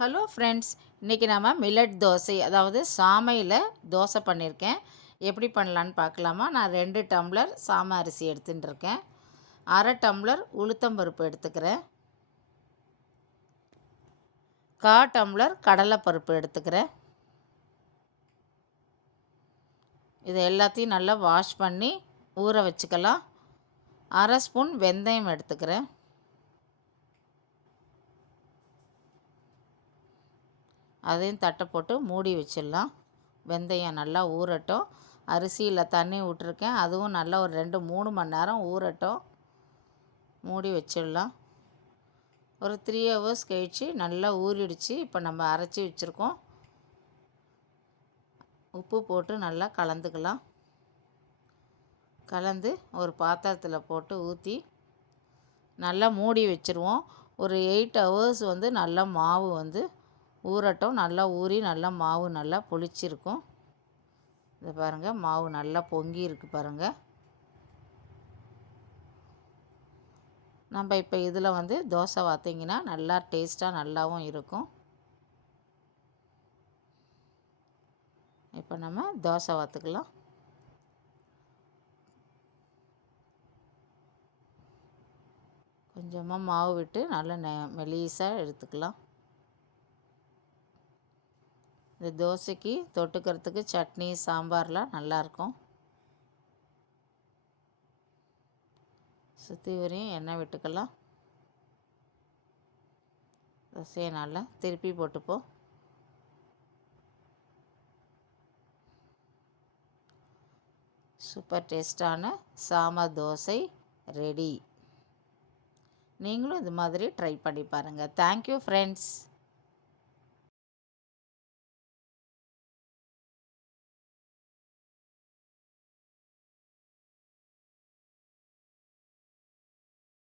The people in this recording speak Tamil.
ஹலோ ஃப்ரெண்ட்ஸ், இன்றைக்கி நம்ம மில்லட் தோசை அதாவது சாமையில் தோசை பண்ணியிருக்கேன். எப்படி பண்ணலான்னு பார்க்கலாமா? நான் 2 டம்ளர் சாமை அரிசி எடுத்துகிட்டு இருக்கேன். 1/2 டம்ளர் உளுத்தம்பருப்பு எடுத்துக்கிறேன். 1/4 டம்ளர் கடலைப்பருப்பு எடுத்துக்கிறேன். இது எல்லாத்தையும் நல்லா வாஷ் பண்ணி ஊற வச்சுக்கலாம். 1/2 ஸ்பூன் வெந்தயம் எடுத்துக்கிறேன். அதையும் தட்டை போட்டு மூடி வச்சிடலாம். வெந்தயம் நல்லா ஊறட்டும். அரிசியில் தண்ணி விட்டுருக்கேன், அதுவும் நல்லா ஒரு 2-3 மணி நேரம் ஊறட்டும். மூடி வச்சிடலாம். ஒரு 3 ஹவர்ஸ் கழித்து நல்லா ஊறிடுச்சு. இப்போ நம்ம அரைச்சி வச்சுருக்கோம். உப்பு போட்டு நல்லா கலந்துக்கலாம். கலந்து ஒரு பாத்திரத்தில் போட்டு ஊற்றி நல்லா மூடி வச்சுருவோம். ஒரு 8 ஹவர்ஸ் நல்லா மாவு ஊறட்டும். நல்லா ஊறி நல்லா மாவு நல்லா புளிச்சிருக்கும். இது பாருங்கள், மாவு நல்லா பொங்கி இருக்குது பாருங்கள். நம்ம இப்போ இதில் தோசை வார்த்திங்கன்னா நல்லா டேஸ்ட்டாக நல்லாவும் இருக்கும். இப்போ நம்ம தோசை வார்த்துக்கலாம். கொஞ்சமாக மாவு விட்டு நல்லா மெலிசாக எடுத்துக்கலாம். இந்த தோசைக்கு தொட்டுக்கிறதுக்கு சட்னி சாம்பார்லாம் நல்லாயிருக்கும். சுற்றி வரையும் எண்ணெய் விட்டுக்கலாம். தோசையை நல்லா திருப்பி போட்டுப்போம். சூப்பர் டேஸ்டான சாமை தோசை ரெடி. நீங்களும் இது மாதிரி ட்ரை பண்ணி பாருங்கள். Thank you friends.